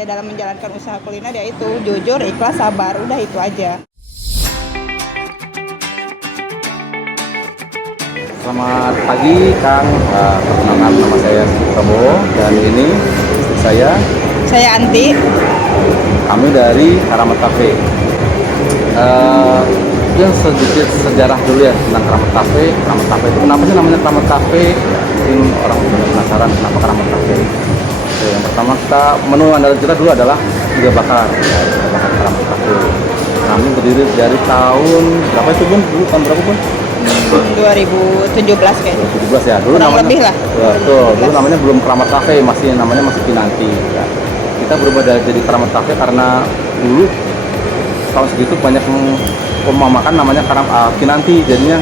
saya dalam menjalankan usaha kuliner yaitu jujur, ikhlas, sabar, udah itu aja. Selamat pagi Kang, perkenalkan nama saya Prabowo dan ini istri saya. Saya Anti. Kami dari Karamat Cafe. Yang sedikit sejarah dulu ya tentang Karamat Cafe. Karamat Cafe itu kenapa sih namanya Karamat Cafe? Mungkin orang sudah penasaran kenapa Karamat Cafe. Oke, yang pertama menu andalan kita dulu adalah iga bakar. Iga bakar Karamat Cafe. Kami berdiri dari tahun berapa itu Bun? Dulu tahun berapa Bun? 2017 kayaknya. 2017 ya. Dulu kurang namanya, lebih lah. Betul. Dulu namanya belum Karamat Cafe, namanya masih Kinanti. Ya. Kita berubah jadi Karamat Cafe karena dulu tahun segitu banyak pemamakan namanya Kinanti, jadinya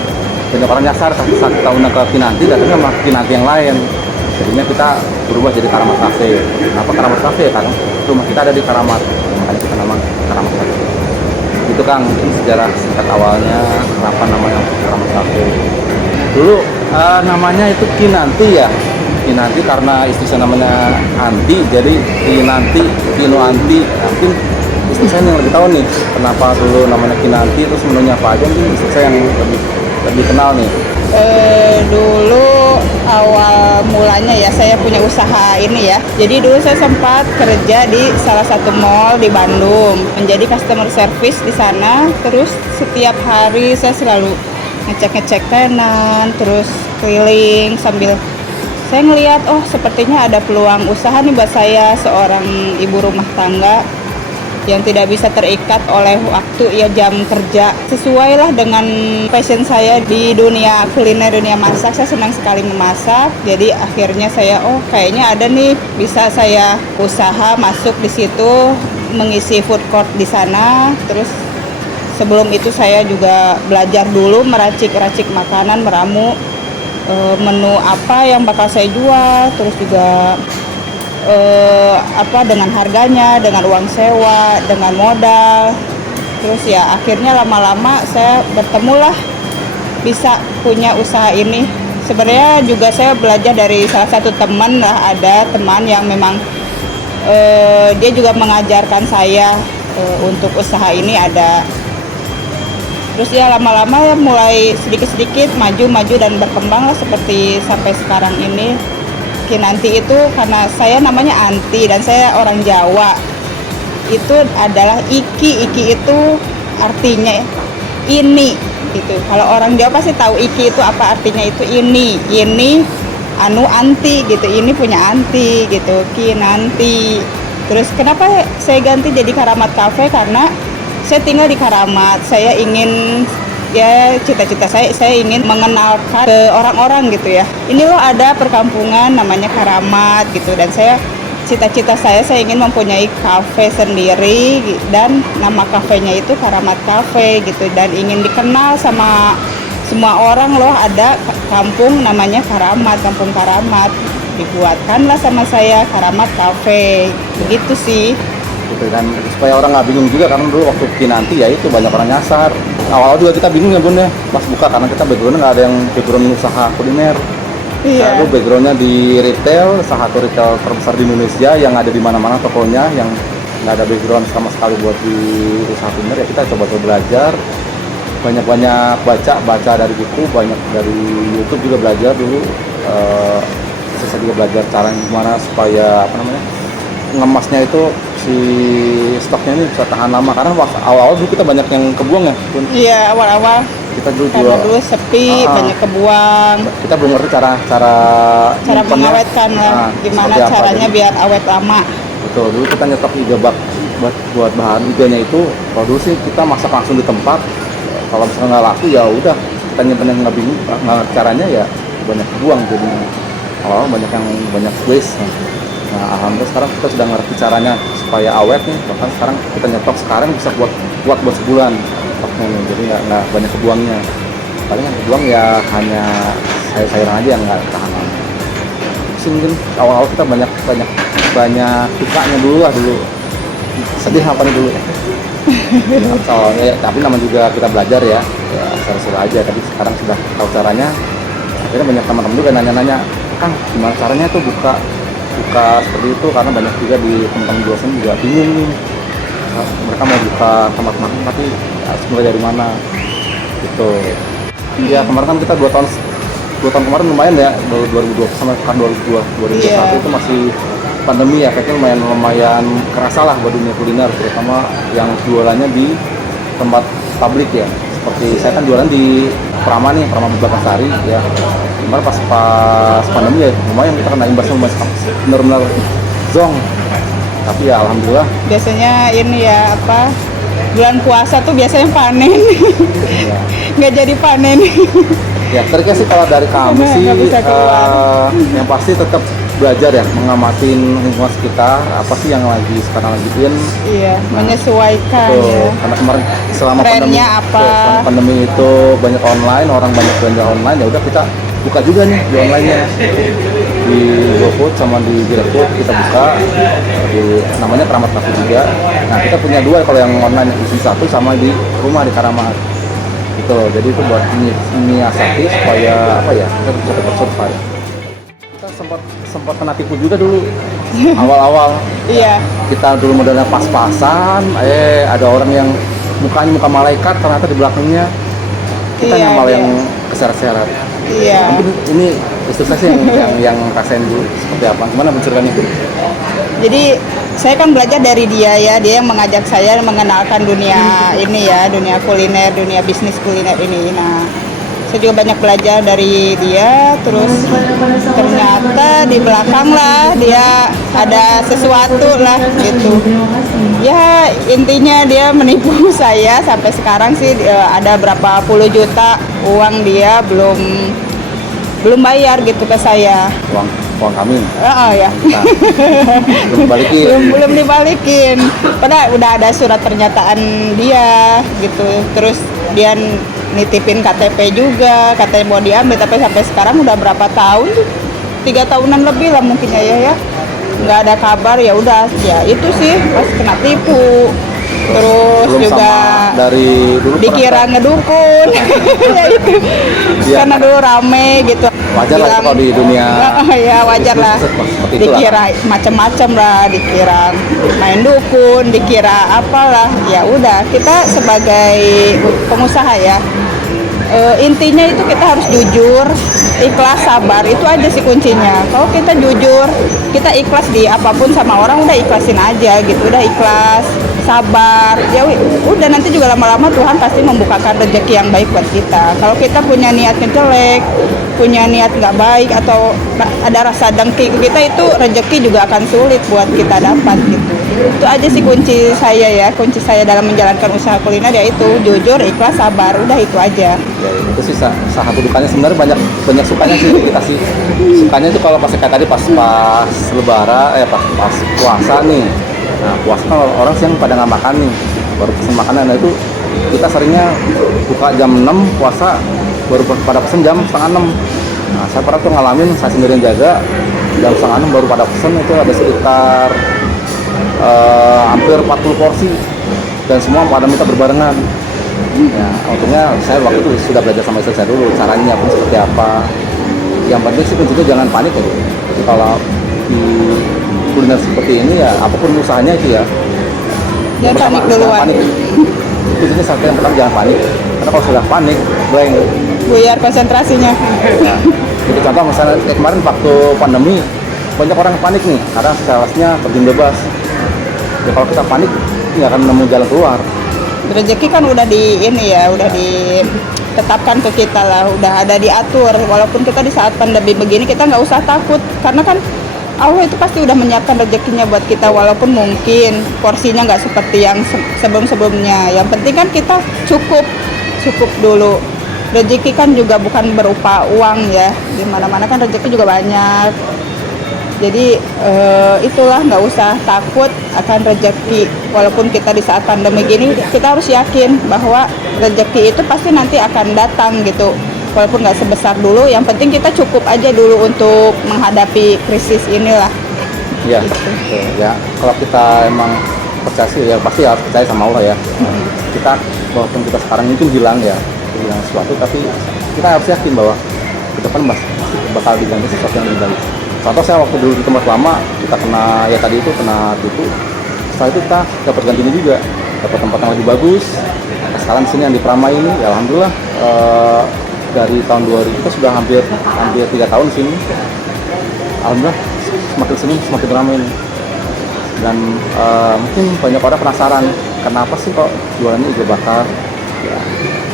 banyak orang nyasar saat tahunnya ke Kinanti, datangnya sama Kinanti yang lain. Jadinya kita berubah jadi Karamat Cafe. Kenapa Karamat Cafe? Karena rumah kita ada di Karamat, makanya kita nama Karamat Cafe. Itu Kang, mungkin sejarah singkat awalnya kenapa namanya Karamat Cafe. Dulu namanya itu Kinanti ya. Kinanti karena istri saya namanya Anti, jadi Kinanti, Kino Anti. Nah, mungkin istri saya yang lebih tahu nih kenapa dulu namanya Kinanti, terus menunya apa aja, mungkin istri saya yang lebih kenal nih. Dulu awal mulanya ya saya punya usaha ini ya. Jadi dulu saya sempat kerja di salah satu mall di Bandung, menjadi customer service di sana. Terus setiap hari saya selalu ngecek tenan, terus keliling sambil saya ngelihat sepertinya ada peluang usaha nih buat saya seorang ibu rumah tangga yang tidak bisa terikat oleh waktu ya jam kerja. Sesuai lah dengan passion saya di dunia kuliner, dunia masak. Saya senang sekali memasak. Jadi akhirnya saya kayaknya ada nih bisa saya usaha masuk di situ, mengisi food court di sana. Terus sebelum itu saya juga belajar dulu meracik-racik makanan, meramu menu apa yang bakal saya jual, terus juga dengan harganya, dengan uang sewa, dengan modal. Terus ya akhirnya lama-lama saya bertemulah bisa punya usaha ini. Sebenarnya juga saya belajar dari salah satu teman lah, ada teman yang memang dia juga mengajarkan saya untuk usaha ini ada. Terus ya lama-lama ya mulai sedikit-sedikit maju dan berkembang lah seperti sampai sekarang ini. Kinanti itu karena saya namanya Anti dan saya orang Jawa. Itu adalah iki itu artinya ini gitu. Kalau orang Jawa pasti tahu iki itu apa artinya, itu ini Anti gitu, ini punya Anti gitu, Kinanti. Terus kenapa saya ganti jadi Karamat Cafe? Karena saya tinggal di Karamat, saya ingin cita-cita saya ingin mengenalkan ke orang-orang gitu ya. Ini loh ada perkampungan namanya Karamat gitu, dan cita-cita saya ingin mempunyai kafe sendiri dan nama kafenya itu Karamat Cafe gitu, dan ingin dikenal sama semua orang loh ada kampung namanya Karamat, kampung Karamat. Dibuatkanlah sama saya Karamat Cafe, begitu sih. Gitu kan, supaya orang nggak bingung juga, karena dulu waktu Kinanti ya itu banyak orang nyasar. Awal juga kita bingung ya Bun ya pas buka, karena kita backgroundnya nggak ada yang background usaha kuliner. Iya. Lalu backgroundnya di retail, salah satu retail terbesar di Indonesia yang ada di mana-mana tokonya, yang nggak ada background sama sekali buat di usaha kuliner. Ya kita coba-coba belajar, banyak-banyak baca dari buku, banyak dari YouTube juga belajar dulu. Saya juga belajar cara gimana supaya ngemasnya itu si stoknya ini bisa tahan lama, karena awal-awal dulu kita banyak yang kebuang ya Bun. Iya, awal-awal kita dulu karena dulu sepi, banyak kebuang. Kita belum ngerti cara mengawetkan lah, gimana caranya biar awet lama. Betul, dulu kita nyetok iga buat bahan iganya itu. Kalau dulu sih kita masak langsung di tempat, kalau misalnya nggak laku ya udah kita nyimpen yang nggak bingung caranya, ya banyak kebuang, jadi awal banyak waste. Nah, alhamdulillah sekarang kita sudah ngerti caranya supaya awet nih. Bahkan sekarang kita nyetok sekarang bisa buat sebulan stoknya nih, jadi nggak banyak kebuangnya. Paling yang kebuang ya hanya sayur-sayuran aja yang nggak tahan lama. Mungkin awal-awal kita banyak dukanya dulu. Sedih apa nih dulu? Soalnya ya, tapi namanya juga kita belajar ya seru-seru aja. Tapi sekarang sudah tahu caranya. Akhirnya banyak teman-teman juga nanya-nanya, Kang, gimana caranya tuh buka suka seperti itu, karena banyak juga di teman-teman dosen juga bingung nih. Mereka mau buka tempat makan tapi harus mulai dari mana gitu. Ya kemarin kan kita 2 tahun kemarin lumayan ya, 2020 sama kan 2021 Iya. itu masih pandemi ya, kayaknya lumayan kerasa lah buat dunia kuliner, terutama yang jualannya di tempat publik ya. Seperti saya kan jualan di Prama nih, Prama Bakarsari ya. Kemarin pas pandemi ya lumayan kita kena imbasnya, benar-benar zong. Tapi ya alhamdulillah. Biasanya ini ya apa, bulan puasa tuh biasanya panen. Ya. Nggak jadi panen. Ya, triknya sih kalau dari kami Nggak sih bisa keluar. yang pasti tetap belajar ya, mengamatin lingkungan sekitar, apa sih yang sekarang lagi in. Iya, menyesuaikan Tuh, ya. karena kemarin selama Trennya pandemi, apa? selama pandemi itu banyak online, orang banyak belanja online, ya udah kita buka juga nih di online-nya, di GoFood sama di GrabFood kita buka, namanya Keramat Cafe juga. Nah kita punya 2 kalau yang online di satu sama di rumah di Karamat. Gitu loh. Jadi itu buat menyiasati supaya apa ya, kita bisa tetap survive. Kita sempat kena tipu juga dulu awal-awal. Iya, Kita dulu modalnya pas-pasan, ada orang yang mukanya muka malaikat, ternyata di belakangnya kita Iya, malah iya. yang keseret-seret. iya. Mungkin ini instruksi yang rasain dulu seperti apa, gimana pencuriannya itu? Jadi saya kan belajar dari dia ya, dia yang mengajak saya mengenalkan dunia ini ya, dunia kuliner, dunia bisnis kuliner ini. Nah, saya juga banyak belajar dari dia, terus ternyata di belakang lah dia ada sesuatu lah gitu. Ya intinya dia menipu saya sampai sekarang sih ada berapa puluh juta uang dia belum bayar gitu ke saya. Uang kami. Ya. Nah, belum balikin. belum dibalikin. Padahal udah ada surat pernyataan dia gitu. Terus dia nitipin KTP juga, katanya mau diambil, tapi sampai sekarang udah berapa tahun tuh? 3 tahunan lebih lah mungkin ya. Nggak ada kabar, ya udah ya itu sih pas kena tipu. Terus Belum juga sama dari dulu dikira ngedukun. Ya itu. Iya. Karena dulu rame gitu. Wajar lah itu kalau di dunia Ya wajar lah. seperti itulah. Dikira macam-macam lah, dikira main dukun, dikira apalah. Ya udah, kita sebagai pengusaha ya, intinya itu kita harus jujur, ikhlas, sabar, itu aja sih kuncinya. Kalau kita jujur, kita ikhlas di apapun sama orang, udah ikhlasin aja gitu, udah ikhlas, sabar, ya udah nanti juga lama-lama Tuhan pasti membukakan rezeki yang baik buat kita. Kalau kita punya niatnya jelek, punya niat nggak baik atau ada rasa dengki ke kita, itu rezeki juga akan sulit buat kita dapat gitu. Itu aja sih kunci saya dalam menjalankan usaha kuliner, yaitu jujur, ikhlas, sabar, udah itu aja. Ya, itu sih salah satu dukanya. Sebenarnya banyak sukanya sih kita sih. Sukanya itu kalau pas kayak tadi pas lebaran, pas puasa nih. Nah puasa kan orang siang pada nggak makan nih, baru pesen makanan. Nah itu kita seringnya buka jam 6, puasa baru pada pesen jam setengah 6. Nah saya pernah tuh ngalamin, saya sendiri yang jaga, jam setengah 6 baru pada pesen. Itu ada sekitar hampir 40 porsi dan semua pada minta berbarengan. Ya, untungnya saya waktu itu sudah belajar sama istri saya dulu caranya pun seperti apa. Yang penting sih kuncinya jangan panik ya. Jadi kalau di kuliner seperti ini ya, apapun usahanya itu ya, Jangan panik duluan. panik. Kuncinya satu yang pertama, jangan panik. Karena kalau sudah panik, blank. Buyar konsentrasinya. Nah, jadi contoh misalnya kayak kemarin waktu pandemi, banyak orang yang panik nih, karena salesnya terjun bebas. Ya kalau kita panik, nggak akan nemu jalan keluar. Rezeki kan udah udah ditetapkan ke kita lah, udah ada diatur. Walaupun kita di saat pandemi begini, kita nggak usah takut, karena kan Allah itu pasti udah menyiapkan rezekinya buat kita, walaupun mungkin porsinya nggak seperti yang sebelum-sebelumnya. Yang penting kan kita cukup dulu. Rezeki kan juga bukan berupa uang ya, di mana-mana kan rezeki juga banyak. Jadi itulah, nggak usah takut akan rezeki. Walaupun kita di saat pandemi gini, kita harus yakin bahwa rezeki itu pasti nanti akan datang gitu. Walaupun nggak sebesar dulu, yang penting kita cukup aja dulu untuk menghadapi krisis inilah. Iya, ya kalau kita emang percaya sih, ya pasti harus percaya sama Allah ya. Kita walaupun kita sekarang mungkin hilang sesuatu, tapi kita harus yakin bahwa ke depan pasti bakal diganti sesuatu yang lebih baik. Contoh saya waktu dulu di tempat lama kita kena ya tadi itu kena tipu, setelah itu kita dapat gantinya juga, dapat tempat yang lebih bagus. Nah, sekarang di sini yang di Pramai ini ya alhamdulillah dari tahun 2000 kita sudah hampir 3 tahun di sini. Alhamdulillah semakin sini semakin ramai ini. Dan mungkin banyak orang penasaran kenapa sih kok jualannya iga bakar ya.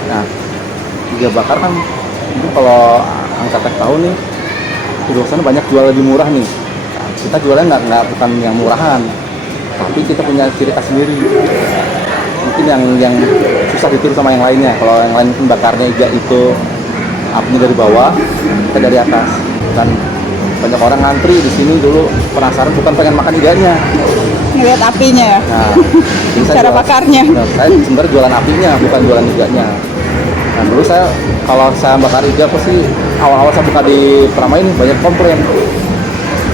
Nah, iga bakar kan itu kalau angkat tahu nih di luar sana banyak jual lebih murah nih. Nah, kita jualnya nggak bukan yang murahan, tapi kita punya ciri khas sendiri. Mungkin yang susah ditiru sama yang lainnya. Kalau yang lain mungkin bakarnya iga itu apinya dari bawah, kita dari atas. Dan banyak orang ngantri di sini dulu penasaran bukan pengen makan iganya, ngeliat apinya ya. Nah, jadi cara bakarnya. Nah, saya sebenarnya jualan apinya, bukan jualan iganya. Nah, dulu saya kalau saya bakar iga pasti awal-awal saya buka di Pramai ini banyak komplain.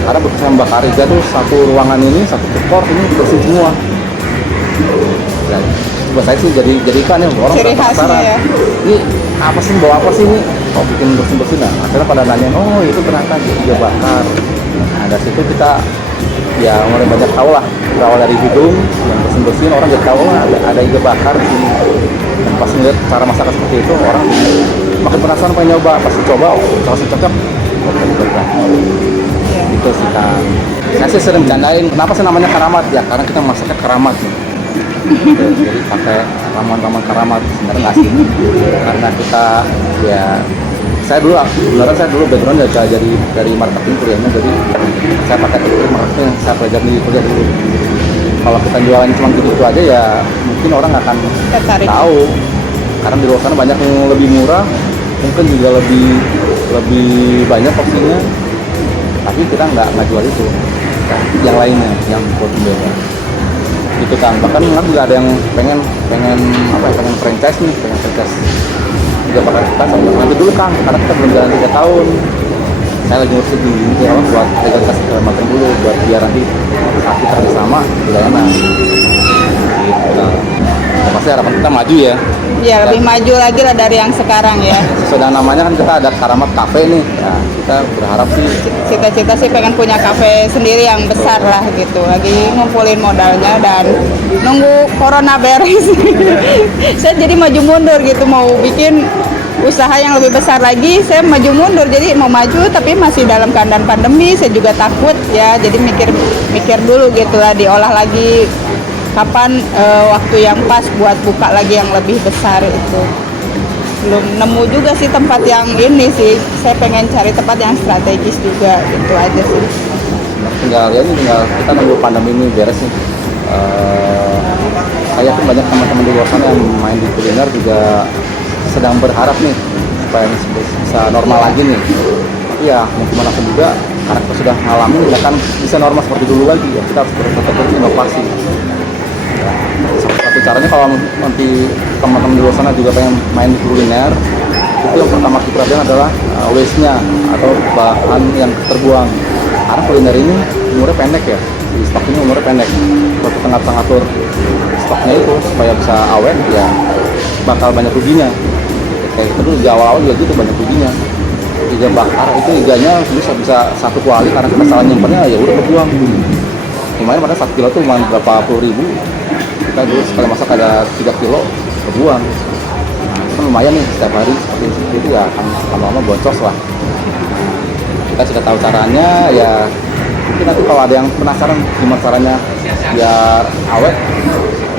Karena begitu saya bakar iga tuh satu ruangan ini, satu ekor ini bersih semua. Ya, buat saya sih jadi kan ya orang Ciri khasnya penasaran. ya. Ini apa sih bawa apa sih ini? Kok bikin bersih-bersih? Nah, akhirnya pada nanya, oh itu ternyata iga bakar. Nah, dari situ kita ya mulai banyak tahu lah, berawal dari hidung yang bersin-bersin orang jadi tahu lah ada iga bakar di sini. Dan pas ngeliat cara masak seperti itu orang makin penasaran pengen nyoba. Pas dicoba kalau cocok oke coba itu sih kan. Saya sih sering bercandain kenapa sih namanya karamat ya, karena kita masaknya karamat nih. Jadi pakai ramuan-ramuan karamat sebenarnya nggak sih, karena kita ya saya dulu background dari marketing kuliahnya, jadi saya pakai teknik marketing saya pelajari di kuliah dulu. Kalau kita jualan cuma gitu aja ya mungkin orang nggak akan Tertarik. tahu, karena di luar sana banyak yang lebih murah, mungkin juga lebih banyak opsinya, tapi kita nggak jual itu. Yang lainnya yang protein beda itu kan, bahkan juga ada yang pengen franchise nih, pengen franchise juga bakal kita nanti dulu kan, karena kita belum jalan 3 tahun. Saya lagi ngurusin di ya, buat legalitas makan dulu, buat biar nanti saat kita bersama tidak enak gitu. Ya, pasti harapan kita maju ya. Ya lebih maju lagi lah dari yang sekarang ya. Sudah namanya kan kita ada Karamat Cafe nih ya, kita berharap sih Cita-cita sih pengen punya kafe sendiri yang besar lah gitu. Lagi ngumpulin modalnya dan nunggu corona beres. Saya jadi maju mundur gitu, mau bikin usaha yang lebih besar lagi, saya maju mundur. Jadi mau maju tapi masih dalam keadaan pandemi, saya juga takut ya. Jadi mikir dulu gitu lah, diolah lagi kapan waktu yang pas buat buka lagi yang lebih besar itu. Belum nemu juga sih tempat yang ini sih, saya pengen cari tempat yang strategis juga, itu aja sih. tinggal kita nunggu pandemi ini beres nih. Saya yakin banyak teman-teman di luar sana yang main di kuliner juga sedang berharap nih supaya bisa normal lagi nih. Tapi ya mungkin langsung juga karena kita sudah ngalamin ya kan bisa normal seperti dulu lagi ya, kita harus tetap berinovasi. Satu caranya kalau nanti teman-teman di luar sana juga pengen main di kuliner, itu yang pertama kita perhatikan adalah waste-nya atau bahan yang terbuang. Karena kuliner ini umurnya pendek ya, di stok ini umurnya pendek. Kalau kita nggak ngatur stoknya itu supaya bisa awet ya bakal banyak ruginya. Kayak kita dulu di awal-awal juga gitu banyak ruginya. Iga bakar itu iganya bisa satu kuali karena kita salah nyimpennya ya udah kebuang. Kemarin pada 1 kilo tuh cuma berapa puluh ribu. Kita dulu sekali masak ada 3 kilo kebuang. Nah, itu kan lumayan nih setiap hari seperti itu ya akan lama-lama boncos lah. Kita sudah tahu caranya ya, mungkin nanti kalau ada yang penasaran gimana caranya biar awet,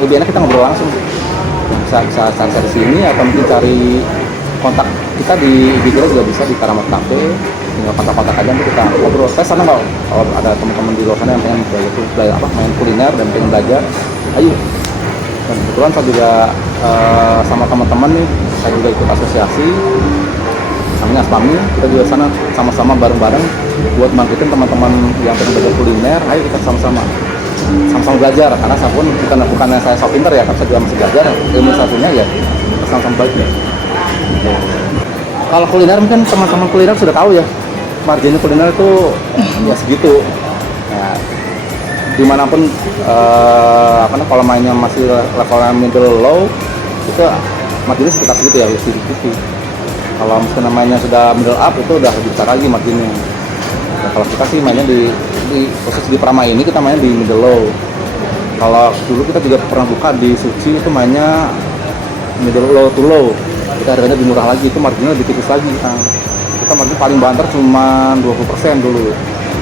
lebih enak kita ngobrol langsung. Bisa cari di sini atau mungkin cari kontak kita di IG kita juga bisa di Karamat Cafe, tinggal kontak-kontak aja nanti kita ngobrol. Saya senang kalau ada teman-teman di luar sana yang pengen belajar main kuliner dan pengen belajar, ayo. Dan kebetulan saya juga sama teman-teman nih, saya juga ikut asosiasi namanya Aspami, kita juga sana sama-sama bareng-bareng buat bangkitin teman-teman yang pengen belajar kuliner. Ayo kita sama-sama belajar, karena saya pun bukannya saya sok pinter ya, tapi saya juga masih belajar ilmu satunya ya, kita sama-sama belajar. Kalau kuliner mungkin teman-teman kuliner sudah tahu ya, marginnya kuliner itu ya segitu ya, dimanapun kalau mainnya masih levelnya middle low itu marginnya sekitar segitu ya, lebih sedikit. Kalau misalnya namanya sudah middle up itu udah lebih besar lagi marginnya. Nah, kalau kita sih mainnya di khusus di Prama ini kita mainnya di middle low. Kalau dulu kita juga pernah buka di Suci itu mainnya middle low to low. Kita harganya lebih murah lagi, itu marginnya lebih tipis lagi. Kita margin paling banter cuma 20% dulu.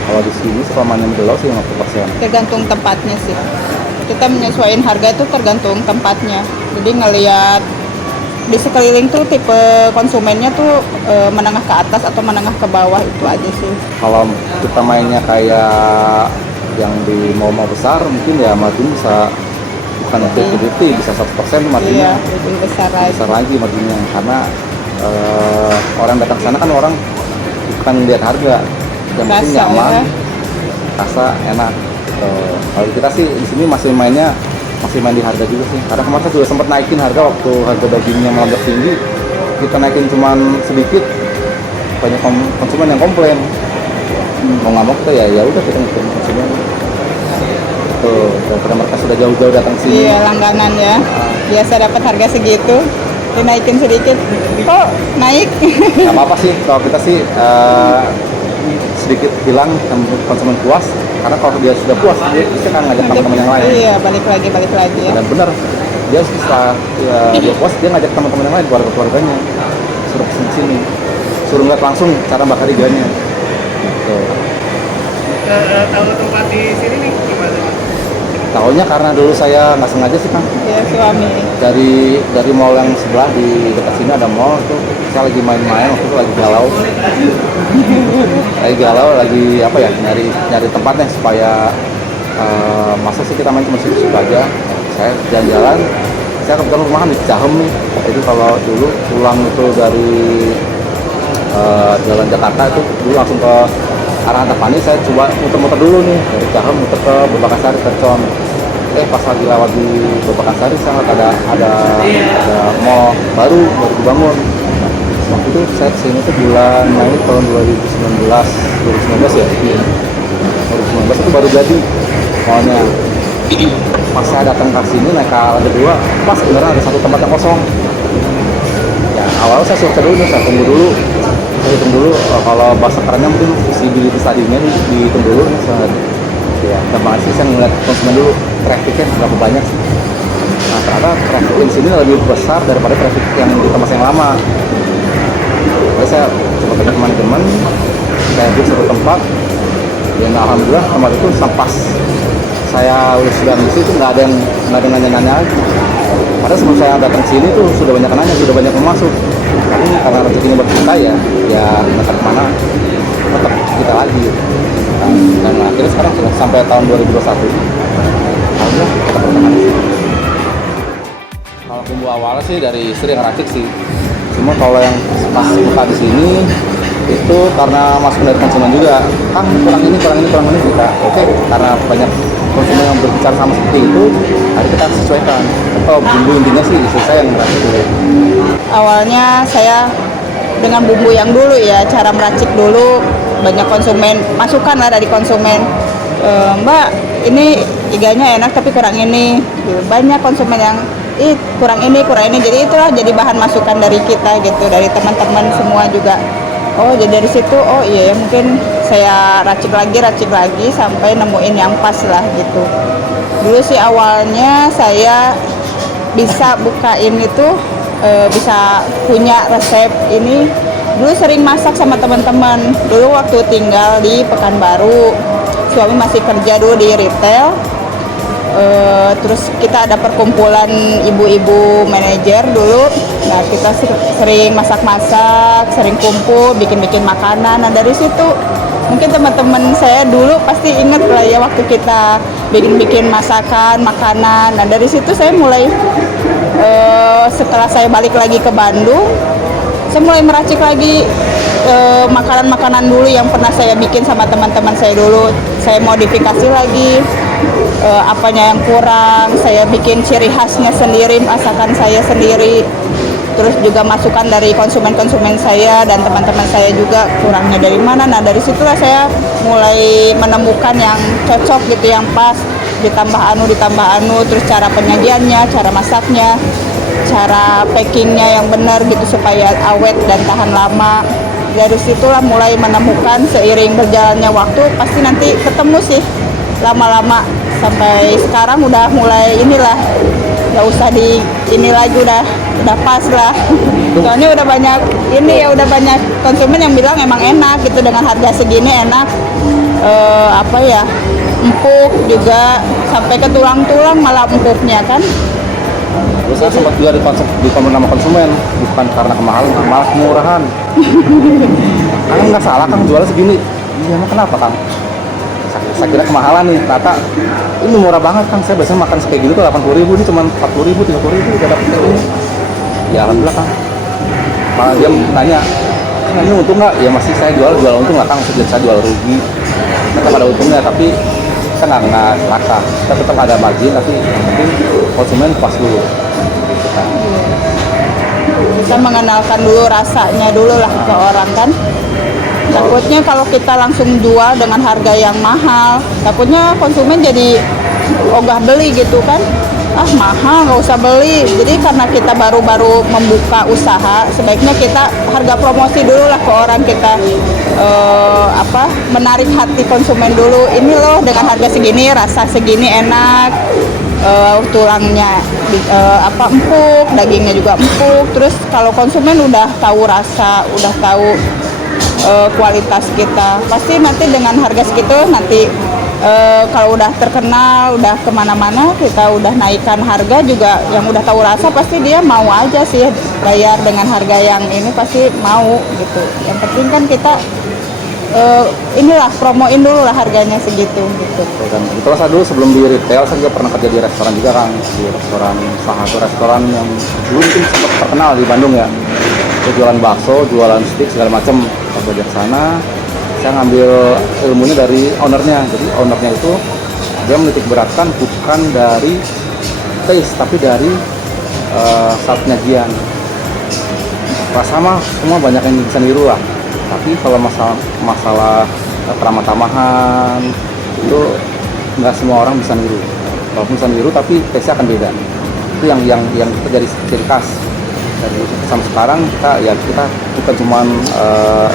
Kalau di sini setelah mainnya middle low sih 50%. Tergantung tempatnya sih. Kita menyesuaikan harga itu tergantung tempatnya. Jadi ngelihat di sekeliling tuh tipe konsumennya tuh menengah ke atas atau menengah ke bawah, itu aja sih. Kalau kita mainnya kayak yang di mall-mall besar mungkin ya margin bisa bukan 50-50, bisa 100% marginnya. Iya, lebih besar lagi marginnya karena orang datang ke sana kan orang bukan lihat harga, yang penting Rasa, nyaman, ya. rasa enak. Kalau kita sih di sini masih main di harga juga sih. Karena kemarin saya juga sempat naikin harga waktu harga dagingnya melonjak tinggi, kita naikin cuman sedikit, banyak konsumen yang komplain. Mau nggak mau kita ya udah kita ngikutin konsumen. Tuh, daripada mereka sudah jauh-jauh datang ke sini. Iya, langganan ya. Biasa dapat harga segitu, dinaikin sedikit. Kok naik? Nggak apa-apa sih, kalau kita sih sedikit hilang konsumen puas. Karena kalau dia sudah puas, dia akan ngajak teman-teman yang lain. Iya, balik lagi ya. Dan benar, dia setelah dia puas, dia ngajak teman-teman yang lain, keluarganya suruh kesini, suruh ngeliat langsung cara bakar iganya. Tuh. Tahu tempat di sini nih gimana? Tahunya karena dulu saya nggak sengaja sih Kang, Iya, suami. dari mall yang sebelah di dekat sini ada mall tuh, saya lagi main-main waktu itu lagi galau lagi apa ya, nyari tempatnya supaya masa sih kita main cuma situ aja. Saya jalan-jalan, saya kebetulan rumah di Cicahem nih, jadi kalau dulu pulang itu dari jalan Jakarta itu dulu langsung ke arah Antapani, saya coba muter-muter dulu nih dari Cicahem muter ke Babakasari, Percon. Pas lagi lewat di Babakasari saya lihat ada mall baru dibangun. Waktu itu saya kesini tuh bulan Mei tahun 2019 ya. 2019 itu baru jadi mallnya. Pas saya datang ke sini naik ke lantai 2, pas beneran ada satu tempat yang kosong. Ya awalnya saya suruh dulu, saya hitung dulu kalau bahasa kerennya mungkin visibility tadinya dihitung dulu. Ya, gampang sih saya ngeliat konsumen dulu, trafficnya berapa banyak. Nah ternyata traffic di sini lebih besar daripada traffic yang di tempat yang lama. Jadi saya coba tanya teman-teman, saya beli satu tempat, dan alhamdulillah tempat itu pas saya sudah di situ nggak ada yang nanya-nanya lagi. Padahal sebelum saya datang sini tuh sudah banyak nanya, sudah banyak yang masuk. Tapi karena rezekinya buat kita ya nggak kemana, tetap kita lagi. Dan akhirnya sekarang sudah sampai tahun 2021. Alhamdulillah kita bertahan. Kalau bumbu awalnya sih dari istri yang racik sih. Cuma kalau yang pas buka di sini itu karena masuk dari konsumen juga. Kang kurang ini kita. Oke, karena banyak konsumen yang berbicara sama seperti itu, hari kita harus sesuaikan. Kalau bumbu intinya sih istri saya yang meracik dulu. Awalnya saya dengan bumbu yang dulu ya, cara meracik dulu, banyak konsumen, masukan lah dari konsumen, Mbak ini iganya enak tapi kurang ini. Banyak konsumen yang kurang ini, jadi itulah jadi bahan masukan dari kita gitu, dari teman-teman semua juga. Oh jadi dari situ, oh iya ya mungkin saya racik lagi sampai nemuin yang pas lah gitu. Dulu sih awalnya saya bisa buka ini tuh, bisa punya resep ini. Dulu sering masak sama teman-teman. Dulu waktu tinggal di Pekanbaru, suami masih kerja dulu di retail. Terus kita ada perkumpulan ibu-ibu manajer dulu. Nah kita sering masak-masak, sering kumpul, bikin-bikin makanan. Nah dari situ mungkin teman-teman saya dulu pasti inget lah ya waktu kita bikin-bikin masakan, makanan. Nah dari situ saya mulai, setelah saya balik lagi ke Bandung, saya mulai meracik lagi makanan-makanan dulu yang pernah saya bikin sama teman-teman saya dulu. Saya modifikasi lagi, apanya yang kurang, saya bikin ciri khasnya sendiri, masakan saya sendiri. Terus juga masukan dari konsumen-konsumen saya dan teman-teman saya juga kurangnya dari mana. Nah dari situlah saya mulai menemukan yang cocok gitu, yang pas, ditambah anu, terus cara penyajiannya, cara masaknya, cara packingnya yang benar gitu supaya awet dan tahan lama. dari situlah mulai menemukan seiring berjalannya waktu pasti nanti ketemu sih lama-lama sampai sekarang udah mulai inilah nggak usah di ini lagi udah pas lah soalnya udah banyak ini ya udah banyak konsumen yang bilang emang enak gitu dengan harga segini enak. Apa ya, empuk juga sampai ke tulang-tulang malah empuknya kan. Terus saya sempat juga dikomplain sama konsumen, bukan karena kemahalan, malah kemurahan. Kang nggak salah Kang jualnya segini. Iya, emang kenapa Kang? Saya kira kemahalan nih, ternyata ini murah banget Kang. Saya biasanya makan kayak gini tuh 80.000, ini cuma 40.000, 30.000 udah dapet kayak ini. Ya alhamdulillah Kang. Malah dia nanya, Kang ini untung nggak? Ya masih saya jual untung nggak Kang? Saya jual rugi. Tetap ada untungnya, tapi kita nggak celaka. Kita tetap ada margin, tapi yang penting konsumen puas dulu. Kita mengenalkan dulu rasanya dulu lah ke orang kan. Takutnya kalau kita langsung jual dengan harga yang mahal, takutnya konsumen jadi ogah beli gitu kan. Ah mahal, nggak usah beli. Jadi karena kita baru-baru membuka usaha, sebaiknya kita harga promosi dulu lah ke orang kita. Menarik hati konsumen dulu. Ini loh dengan harga segini, rasa segini enak. Tulangnya empuk, dagingnya juga empuk. Terus kalau konsumen udah tahu rasa, udah tahu kualitas kita, pasti nanti dengan harga segitu nanti kalau udah terkenal, udah kemana-mana, kita udah naikkan harga juga, yang udah tahu rasa pasti dia mau aja sih bayar dengan harga yang ini, pasti mau gitu. Yang penting kan kita inilah promoin dulu lah harganya segitu gitu. Dan itulah saya dulu sebelum di retail saya juga pernah kerja di restoran juga Kang, di restoran salah satu restoran yang dulu mungkin sempat terkenal di Bandung ya. Saya jualan bakso, jualan steak segala macam. Pas belajar sana, saya ngambil ilmunya dari ownernya. Jadi ownernya itu dia menitik beratkan bukan dari taste tapi dari saat penyajian. Rasa mah semua banyak yang bisa niru lah. Tapi kalau masalah keramah-tamahan itu nggak semua orang bisa niru. Walaupun bisa niru tapi taste-nya akan beda. Itu yang kita jadi ciri khas. Dan sampai sekarang kita bukan cuma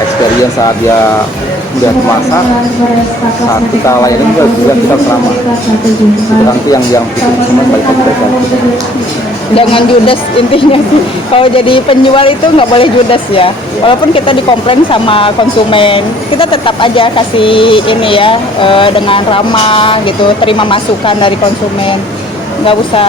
experience saat dia udah masak, saat kita layani juga kita selama. Itu nanti yang bikin semua balik lagi. Jangan judes intinya sih. Kalau jadi penjual itu nggak boleh judes ya. Walaupun kita dikomplain sama konsumen, kita tetap aja kasih ini ya dengan ramah gitu, terima masukan dari konsumen. Nggak usah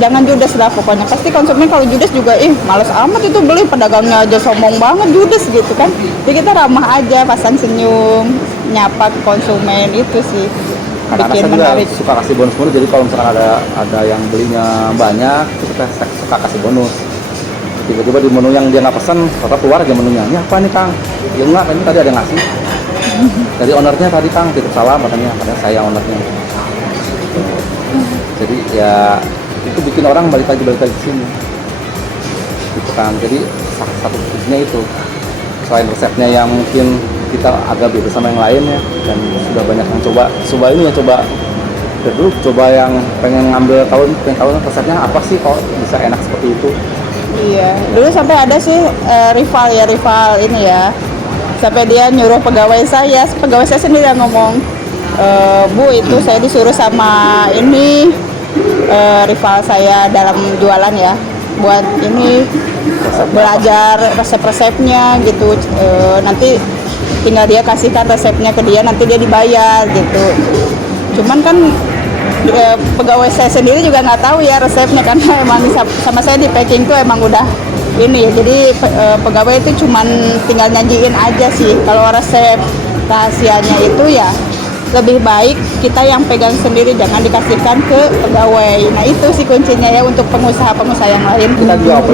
jangan judes lah pokoknya. Pasti konsumen kalau judes juga males amat itu beli, pedagangnya aja sombong banget judes gitu kan. Jadi kita ramah aja, pasang senyum, nyapa konsumen, itu sih Kadang-kadang bikin saya juga menarik. suka kasih bonus, jadi kalau misalkan ada yang belinya banyak, kita suka kasih bonus. Tiba-tiba di menu yang dia nggak pesan, tetap keluar aja menunya. Ini apa nih Kang? Ya enggak, ini tadi ada yang ngasih. Jadi ownernya tadi Kang, titip salam katanya saya ownernya. Jadi ya itu bikin orang balik lagi ke sini. Gitu kan. Jadi satu kuncinya itu. Selain resepnya yang mungkin kita agak beda sama yang lain ya, dan sudah banyak yang coba dulu yang pengen tahu resepnya apa sih kok bisa enak seperti itu. Iya, dulu sampai ada sih rival ini ya, sampai dia nyuruh pegawai saya sendiri yang ngomong, Bu itu saya disuruh sama ini rival saya dalam jualan ya, buat ini belajar resep-resepnya gitu, nanti tinggal dia kasihkan resepnya ke dia, nanti dia dibayar gitu. Cuman kan pegawai saya sendiri juga nggak tahu ya resepnya, karena emang sama saya di packing tuh emang udah ini, jadi pegawai itu cuman tinggal nyajiin aja sih. Kalau resep rahasianya itu ya lebih baik kita yang pegang sendiri, jangan dikasihkan ke pegawai. Nah itu sih kuncinya ya untuk pengusaha-pengusaha yang lain. Kita juga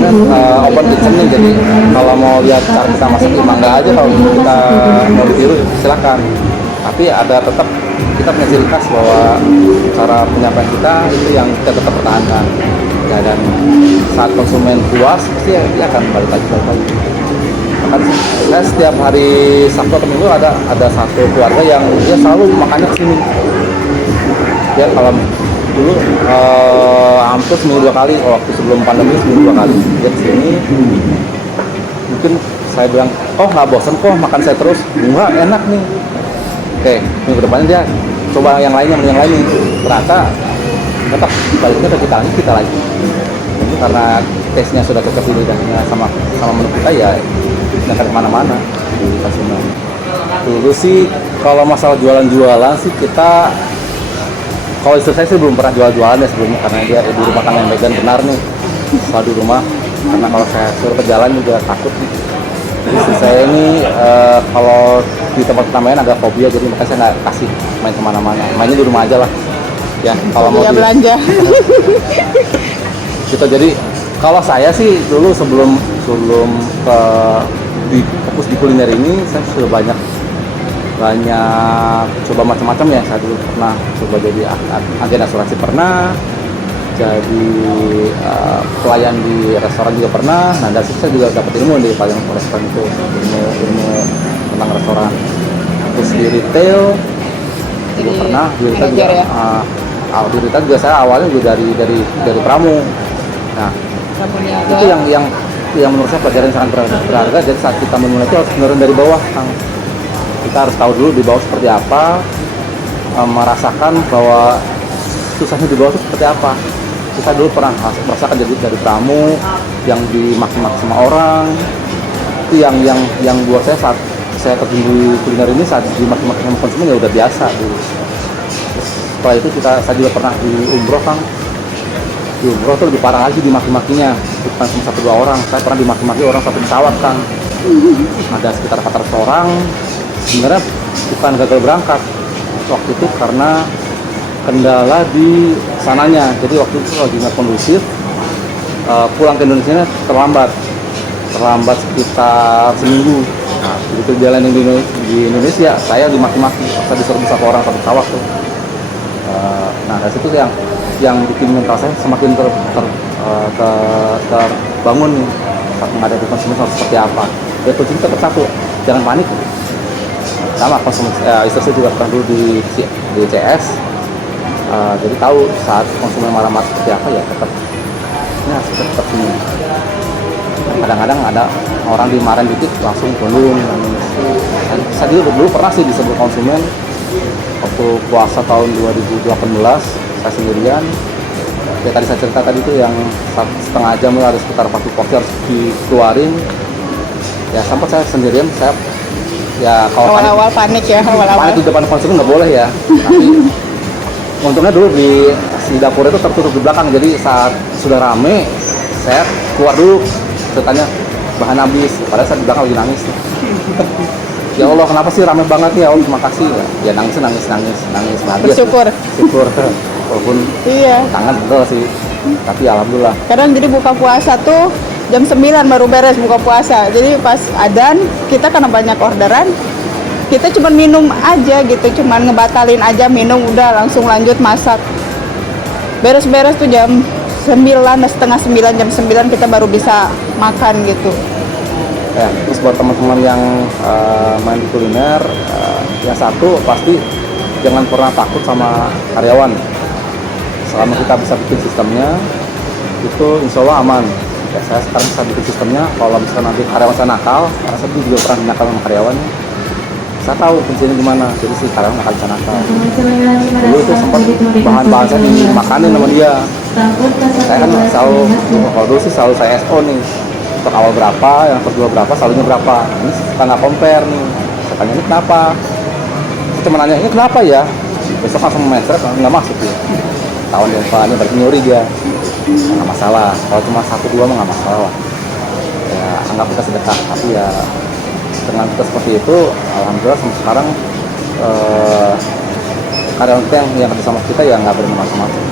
open kitchen nih, jadi kalau mau lihat cara kita masak mangga aja, kalau kita mau ditiru silakan. Tapi ada tetap kita punya ciri khas bahwa cara penyampaian kita itu yang kita tetap pertahankan. Ya, dan saat konsumen puas pasti dia akan balik lagi. Bahkan saya setiap hari Sabtu atau Minggu ada satu keluarga yang dia selalu makannya kesini. Dia kalau dulu hampir seminggu 2 kali, waktu sebelum pandemi seminggu 2 kali dia kesini. Mungkin saya bilang, oh nggak bosan kok makan saya terus, enggak, enak nih. Oke, minggu depannya dia coba yang lainnya, yang lain nih. Ternyata tetap baliknya ke kita lagi. Itu karena taste-nya sudah cocok di lidahnya sama menu kita, ya nggak akan kemana-mana di konsumen. Dulu sih kalau masalah jualan sih kita, kalau istri saya sih belum pernah jualan ya sebelumnya, karena dia ibu rumah tangga yang baik dan benar nih selalu di rumah. Karena kalau saya suruh ke jalan juga takut nih. Jadi istri saya ini kalau di tempat main agak fobia, jadi makanya saya nggak kasih main kemana-mana, mainnya di rumah aja lah ya. Kalau mau belanja. gitu. Jadi kalau saya sih dulu sebelum fokus di kuliner ini, saya sudah banyak coba macam-macam ya. Saya dulu pernah coba jadi agen asuransi, pernah jadi pelayan di restoran juga pernah. Nah dari situ saya juga dapat ilmu di pelayan restoran itu, ilmu tentang restoran. Terus di retail juga pernah, di retail juga ya? di retail juga saya awalnya juga dari pramu. Nah itu yang menurut saya pelajaran sangat berharga. Jadi saat kita memulai itu harus menurun dari bawah, Kang. Kita harus tahu dulu di bawah seperti apa, merasakan bahwa susahnya di bawah itu seperti apa. Kita dulu pernah merasakan jadi dari pramu yang dimaki-maki sama orang. Itu yang buat saya saat saya terjun di kuliner ini, saat dimaki-maki sama konsumen ya udah biasa dulu. Terus setelah itu saya juga pernah di umroh, Kang. Di umroh tuh lebih parah lagi dimaki-makinya, bukan cuma 1-2 orang. Saya pernah dimaki-maki orang satu pesawat, Kang. Ada sekitar 400 orang. Sebenarnya bukan gagal berangkat waktu itu, karena kendala di sananya. Jadi waktu itu lagi nggak kondusif, pulang ke Indonesia terlambat sekitar seminggu. Nah, begitu jalan di Indonesia, saya dimaki-maki, saya disuruh satu orang satu pesawat tuh. Nah dari situ yang bikin mental saya semakin terbangun nih, saat menghadapi konsumen harus seperti apa. Ya kuncinya tetap satu, jangan panik. Sama konsumen, istri saya juga pernah dulu di CS, jadi tahu saat konsumen marah-marah seperti apa, ya tetap ini. Kadang-kadang ada orang dimarahin dikit langsung turun. Saya dulu pernah sih disebut konsumen waktu puasa tahun 2018, saya sendirian. Ya tadi saya cerita tadi itu yang setengah jam ada sekitar 40 porsi harus dikeluarin. Ya sempat saya sendirian, saya ya kalau awal-awal panik ya, panik di depan konsumen nggak boleh ya. Tapi untungnya dulu di dapur itu tertutup di belakang, jadi saat sudah rame saya keluar dulu, ceritanya bahan habis, padahal saya di belakang lagi nangis. Ya Allah, kenapa sih rame banget ya Allah, terima kasih ya. Nangis bahagia, syukur walaupun iya, tangan betul sih, tapi alhamdulillah. kadang jadi buka puasa tuh jam 9 baru beres buka puasa, jadi pas adzan kita karena banyak orderan, kita cuma minum aja gitu, cuma ngebatalin aja minum, udah langsung lanjut masak. Beres-beres tuh jam 9, setengah 9, jam 9 kita baru bisa makan gitu. Ya, terus buat teman-teman yang main di kuliner, yang satu pasti jangan pernah takut sama karyawan. Selama kita bisa bikin sistemnya, itu insya Allah aman. Ya, saya sekarang bisa bikin sistemnya, kalau misalnya nanti karyawan saya nakal, karena saya juga pernah nakal sama karyawannya, saya tahu kuncinya gimana, jadi si karyawan nakal bisa nakal. Dulu itu sempat bahan-bahan saya dimakanin sama dia. Saya kan selalu, kalau dulu sih selalu saya SO nih, untuk awal berapa, yang kedua berapa, selalunya berapa. Ini karena compare nih, saya tanya ini kenapa, saya cuma nanya ini kenapa ya, besok langsung mindset nggak masuk ya. Tahun depannya berarti nyuri dia, nggak masalah. Kalau cuma 1-2 mah nggak masalah. Ya anggap kita sedekah, tapi ya dengan kita seperti itu, alhamdulillah sampai sekarang karyawan kita yang kerja sama kita ya nggak bermacam-macam.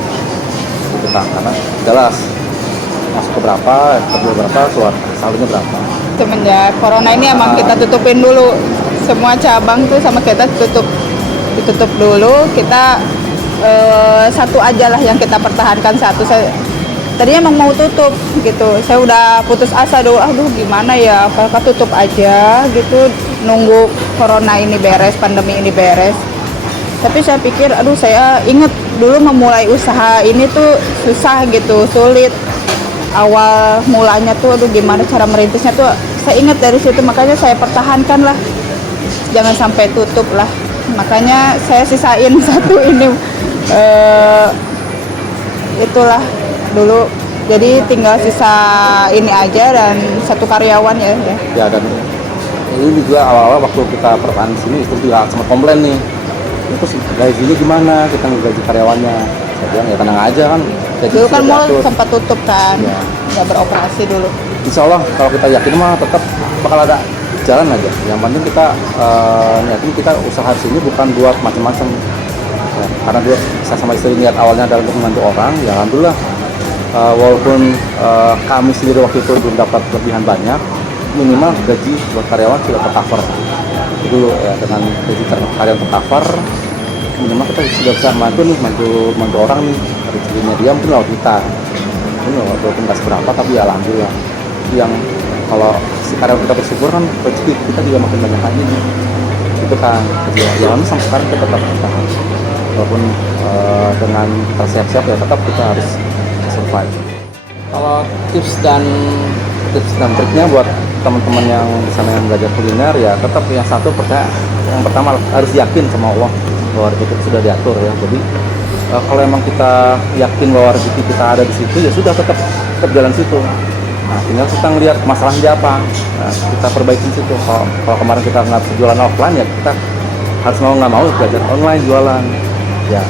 Gitu kan, karena jelas masuk ke berapa, kedua berapa, keluar saldonya berapa. Semenjak corona ini emang kita tutupin dulu semua cabang tuh, sama kita ditutup dulu. Kita satu aja lah yang kita pertahankan, satu. Tadinya emang mau tutup gitu, saya udah putus asa dulu, aduh gimana ya, apakah tutup aja gitu, nunggu corona ini beres, pandemi ini beres. Tapi saya pikir, aduh saya inget dulu memulai usaha ini tuh susah gitu, sulit. Awal mulanya tuh, aduh gimana cara merintisnya tuh saya ingat dari situ, makanya saya pertahankan lah, jangan sampai tutup lah. Makanya saya sisain satu ini itulah dulu, jadi tinggal sisa ini aja dan satu karyawan ya. Ya, dan ini juga awal-awal waktu kita pertahanan di sini, istri juga sempat komplain nih, terus gajinya gimana, kita ngegaji karyawannya. Saya bilang ya tenang aja kan, gaji Dulu kan sudah mall diatur. sempat tutup kan, Iya. nggak beroperasi dulu. Insya Allah kalau kita yakin mah tetap bakal ada jalan aja. Yang penting kita niatin kita usaha di sini bukan buat macam-macam. Ya, karena dulu saya sama istri niat awalnya adalah untuk membantu orang, ya alhamdulillah. Walaupun kami sendiri waktu itu belum dapat kelebihan banyak, minimal gaji buat karyawan sudah tercover. Itu dulu ya, dengan gaji karyawan tercover, minimal kita sudah bisa bantu orang nih. Rezekinya dia mungkin lewat kita. Ini walaupun nggak seberapa, tapi ya alhamdulillah. Yang kalau si karyawan kita bersyukur kan, rezeki kita juga makin banyak lagi nih. Itu kan, ya sampai sekarang kita tetap bertahan. Walaupun dengan tersiap-siap ya tetap kita harus survive. Kalau tips dan triknya buat teman-teman yang di sana yang belajar kuliner, ya tetap yang satu percaya, yang pertama harus yakin sama Allah bahwa rezeki itu sudah diatur ya. Jadi kalau emang kita yakin bahwa rezeki kita ada di situ, ya sudah tetap jalan situ. Nah, tinggal kita ngelihat masalahnya apa, nah, kita perbaikin situ. Kalau kemarin kita nggak bisa jualan offline, ya kita harus mau nggak mau belajar online jualan. Ya,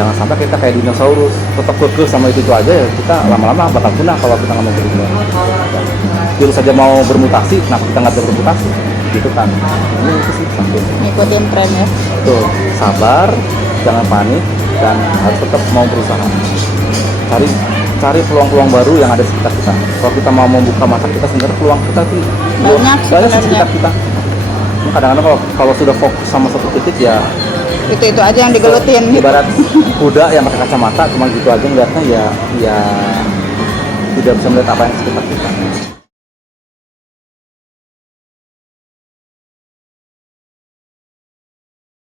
jangan sampai kita kayak dinosaurus, tetap kekeh sama itu aja, ya kita lama-lama bakal punah kalau kita nggak mau berubah. Ya, virus saja mau bermutasi, kenapa kita nggak bisa bermutasi? Gitu kan. Ini itu sih satu. Ngikutin tren ya. Tuh, sabar, jangan panik, dan harus tetap mau berusaha. Cari peluang-peluang baru yang ada di sekitar kita. Kalau kita mau membuka mata kita, sebenarnya peluang kita tuh Banyak di sebenarnya. sekitar kita. Kadang-kadang kalau sudah fokus sama satu titik, ya Itu aja yang digelutin. ibarat kuda yang pakai kacamata cuma gitu aja ngeliatnya, ya tidak bisa melihat apa yang sekitar kita.